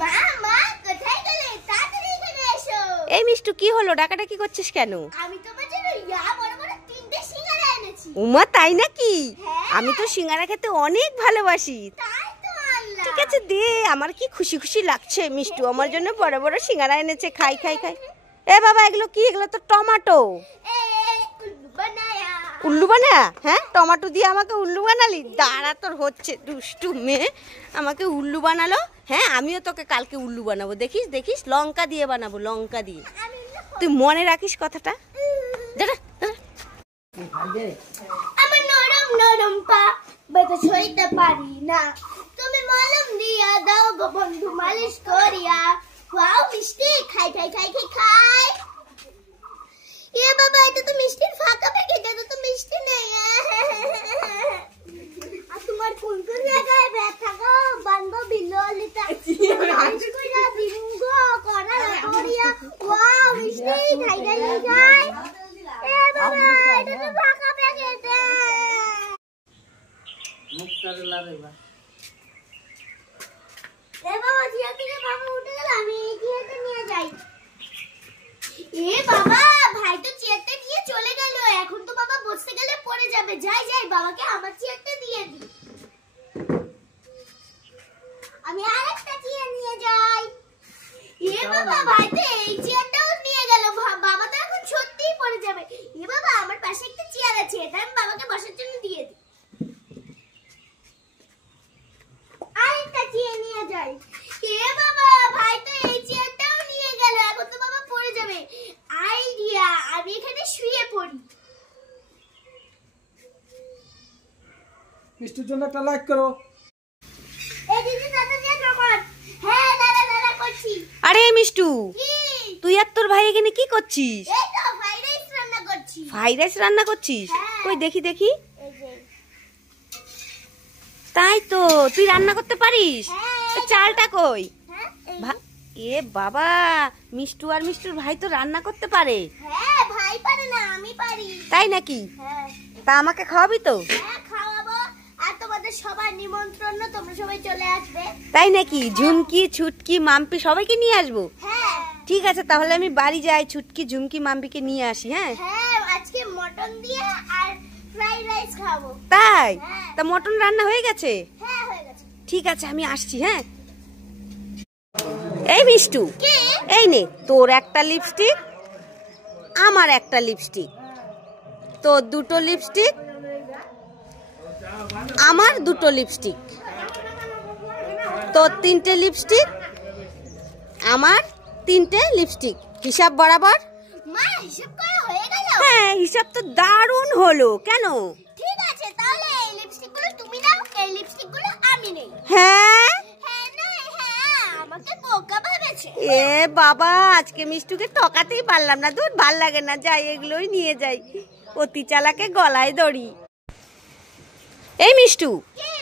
মা মা কোথায় গেলে? তাড়াতাড়ি এখানে এসো। এই মিষ্টু কি হলো, ডাকাডাকি করছিস কেন? আমি তোমার জন্য বড় বড় 3টে সিঙ্গারা এনেছি। উমা তাই নাকি? হ্যাঁ। আমি তো সিঙ্গারা খেতে অনেক ভালোবাসি। তাই তো আল্লাহ। ঠিক আছে দে, আমার কি খুশি খুশি লাগছে। মিষ্টু আমার জন্য বড় বড় সিঙ্গারা এনেছে, খাই খাই খাই। এ বাবা এগুলো কি? এগুলো তো টমেটো। উল্লু বানায়া। উল্লু বানা? হ্যাঁ, টমেটো দিয়ে আমাকে উল্লু বানালি? দাঁড়া, তোর হচ্ছে দুষ্টু মেয়ে, আমাকে উল্লু বানালো। হ্যাঁ, আমিও তোকে কালকে উল্লু বানাবো, দেখিস দেখিস, লঙ্কা দিয়ে বানাবো, লঙ্কা দিয়ে। তুই মনে রাখিস কথাটা। দাঁড়া দাঁড়া। আমার নরম নরম পা ব্যথা সইতে পারি না, তুমি মলম দিয়া দাও গো বন্ধু মালিশ করিয়া। ওয়াও মিষ্টি, খাই খাই খাই খাই খাই। এ বাবা, এটা তো মিষ্টির ফাঁকা প্যাকেট, এটা তো মিষ্টি নেই। আর তোমার কোন কোন জায়গায় ব্যথা গো বান্ধবী ললিতা? মালিশ কইরা দিন গো করা করিয়া। ওয়াও মিষ্টি, খাই খাই খাই খাই। এ বাবা, এটা তো ফাঁকা প্যাকেট। মুখ করে লাগাইবা। এ বাবা, জিয়া থেকে বাবা উঠে গেল, আমি এই জিয়াতে নিয়ে যাই। এ বাবা, ভাই তো চেয়ারটা নিয়ে চলে গেল, এখন তো বাবা বসতে গেলে পড়ে যাবে। যাই যাই, বাবাকে আমার চেয়ারটা দিয়ে দিই। আমি আরেকটা চেয়ার নিয়ে যাই। এ বাবা, ভাই তো এই চেয়ারটাও নিয়ে গেল, বাবা তো এখন সত্যিই পড়ে যাবে। এ বাবা, আমার পাশে একটা চেয়ার আছে, এটা আমি বাবাকে বসার জন্য দিয়ে দিই। আরেকটা চেয়ার নিয়ে যাই। এ বাবা, ভাই তো এই চেয়ারটাও নিয়ে গেল, এখন তো বাবা পড়ে যাবে। আইডিয়া, আমি এখানে শুয়ে পড়ি। মিষ্টির জন্য একটা লাইক করো। এই দিদি দাদা যে নকর। হ্যাঁ দাদা দাদা করছি। আরে মিষ্টু, কি? তুই আর তোর ভাই এখানে কি করছিস? এই তো ফ্রাইড রাইস রান্না করছি। ফ্রাইড রাইস রান্না করছিস? হ্যাঁ। কই দেখি দেখি। এই যে। তাই তো, তুই রান্না করতে পারিস? হ্যাঁ, তো চালটা কই? হ্যাঁ এই যে। এ বাবা, মিষ্টু আর মিষ্টুর ভাই তো রান্না করতে পারে। হ্যাঁ, ভাই পারে না, আমি পারি। তাই নাকি? হ্যাঁ তা আমাকে খাওয়াবি তো? হ্যাঁ, খাওয়াবো। আর তোমাদের সবার নিমন্ত্রণ, তোমরা সবাই চলে আসবে। তাই নাকি? ঝুমকি, ছুটকি, মাম্পি সবাইকে নিয়ে আসবো? হ্যাঁ ঠিক আছে, তাহলে আমি বাড়ি যাই, ছুটকি, ঝুমকি, মাম্পিকে নিয়ে আসি। হ্যাঁ হ্যাঁ, আজকে মটন দিয়ে আর ফ্রাইড রাইস খাবো। তাই? হ্যাঁ। তা মটন রান্না হয়ে গেছে? হ্যাঁ হয়ে গেছে। ঠিক আছে, আমি আসছি। হ্যাঁ, এই মিষ্টু, কি? এই নে তোর একটা লিপস্টিক, আমার একটা লিপস্টিক, তোর দুটো লিপস্টিক, আমার দুটো লিপস্টিক, তোর 3টে লিপস্টিক, আমার 3টে লিপস্টিক। হিসাব বরাবর? মা, হিসাব করা হয়ে গেল? হ্যাঁ, হিসাব তো দারুণ হলো। কেন? ঠিক আছে, তাহলে এই লিপস্টিকগুলো তুমি নাও, এই লিপস্টিকগুলো আমি নেই। হ্যাঁ, হ্যাঁ না, হ্যাঁ, আমাকে বোকা ভেবেছে। এ বাবা, আজকে মিষ্টুকে ঠকাতেই পারলাম না। দূর, ভাল লাগে না, যাই এগুলোই নিয়ে যাই। অতি চালাকে গলায় দড়ি। এই মিষ্টু, কি?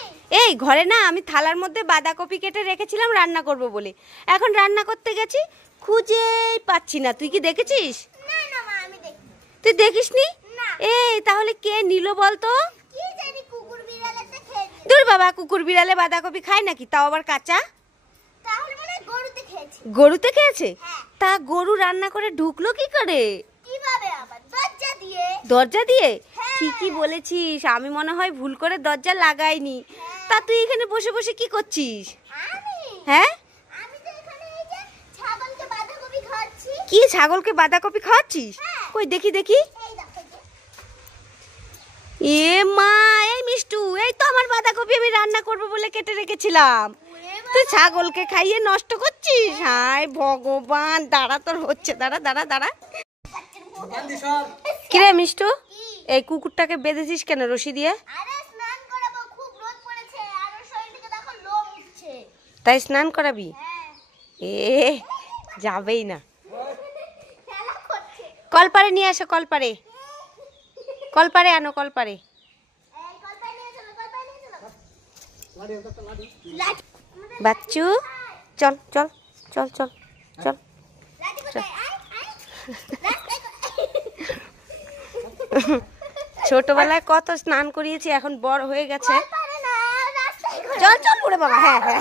এই ঘরে না আমি থালার মধ্যে বাঁধাকপি কেটে রেখেছিলাম রান্না করব বলে, এখন রান্না করতে গেছি, খুঁজেই পাচ্ছি না। তুই কি দেখেছিস? না না মা, আমি দেখি। তুই দেখিসনি? না। এই তাহলে কে নিল বলতো? কি জানি, কুকুর বিড়ালেতে খেয়েছে। দূর বাবা, কুকুর বিড়ালে বাঁধাকপি খায় নাকি, তাও আবার কাঁচা? তাহলে মনে হয় গরুতে খেয়েছে। গরুতে খেয়েছে? হ্যাঁ। তা গরু রান্না করে ঢুকলো কি করে? কিভাবে আবার? দরজা দিয়ে। দরজা দিয়ে? হ্যাঁ। ঠিকই বলেছিস, আমি মনে হয় ভুল করে দরজা লাগাইনি। তা তুই এখানে বসে বসে কি করছিস? আমি? হ্যাঁ, আমি তো এখানে এই যে ছাগলকে বাঁধাকপি খাওয়াচ্ছি। কি ছাগলকে বাঁধাকপি খাওয়াচ্ছিস? হ্যাঁ। কই দেখি দেখি। এই দেখো যে। এ মা, এই মিষ্টু, এই তো আমার বাঁধাকপি আমি রান্না করব বলে কেটে রেখেছিলাম, তুই ছাগলকে খাইয়ে নষ্ট করছিস। হায় ভগবান, দাঁড়া, তোর হচ্ছে, দাঁড়া দাঁড়া দাঁড়া। কিরে মিষ্টু, এই কুকুরটাকে বেঁধেছিস কেন রশি দিয়ে? আরে স্নান করাবো, খুব রোদ পড়েছে, আর ওর শরীর থেকে দেখো লোম উঠছে। তাই স্নান করাবি? হ্যাঁ। এ যাবেই না। খেলা করছে। কলপারে নিয়ে আসো, কলপারে, কলপারে আনো, কলপারে। এই কলপায় নিয়ে চলো, কলপায় নিয়ে চলো। লাঠি। বাচ্চু, চল চল চল চল চল। লাঠি কোথায়? আয় আয়। রাস্তায় ছোটবেলায় কত স্নান করিয়েছি, এখন বড় হয়ে গেছে। পারে না, রাস্তায় চল চল উড়ে বাবা। হ্যাঁ হ্যাঁ